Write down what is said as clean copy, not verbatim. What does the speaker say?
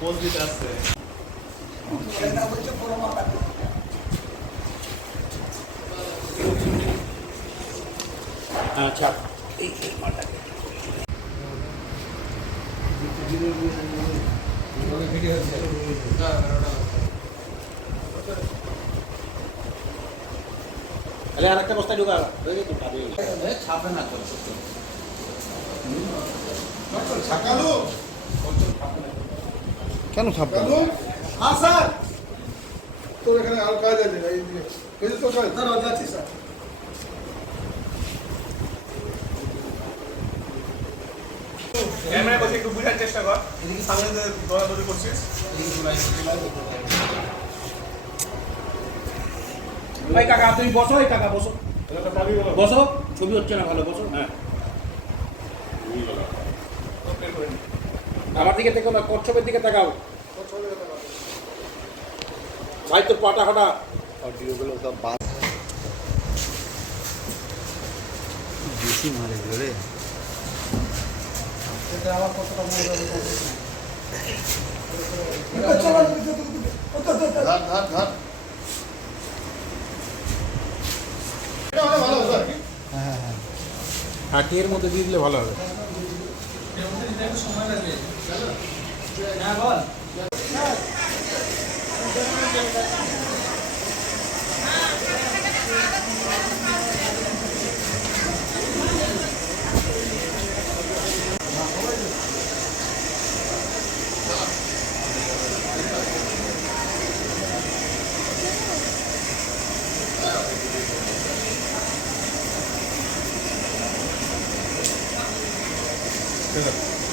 Pose দিতে আসছে। আচ্ছা এই মালটাকে তাহলে আর একটা বস্তা ঢুকা ছাপে না কেন ছাপবে? হ্যাঁ স্যার, তোর এখানে আর কাজ আছে না, এই যে তোর কাজ যাচ্ছি স্যার। ক্যামেরা বসে একটু বুঝার চেষ্টা কর, এদিকে সামনে দৌড়াদৌড়ি করছিস। ভাই কাকা তুমি বসো, এই কাকা বসো বসো, ছবি হচ্ছে না ভালো, বসো। হ্যাঁ আমার দিকে দেখো না, কচ্ছপের দিকে তাকাও ভাই, তোর পাটা হাঁটা অডিওগুলো সব বাদ বেশি মারে রে। আমার কতটা মনে হবে হাঁটিয়ের মধ্যে দিয়ে দিলে ভালো হবে। ঠিক আছে।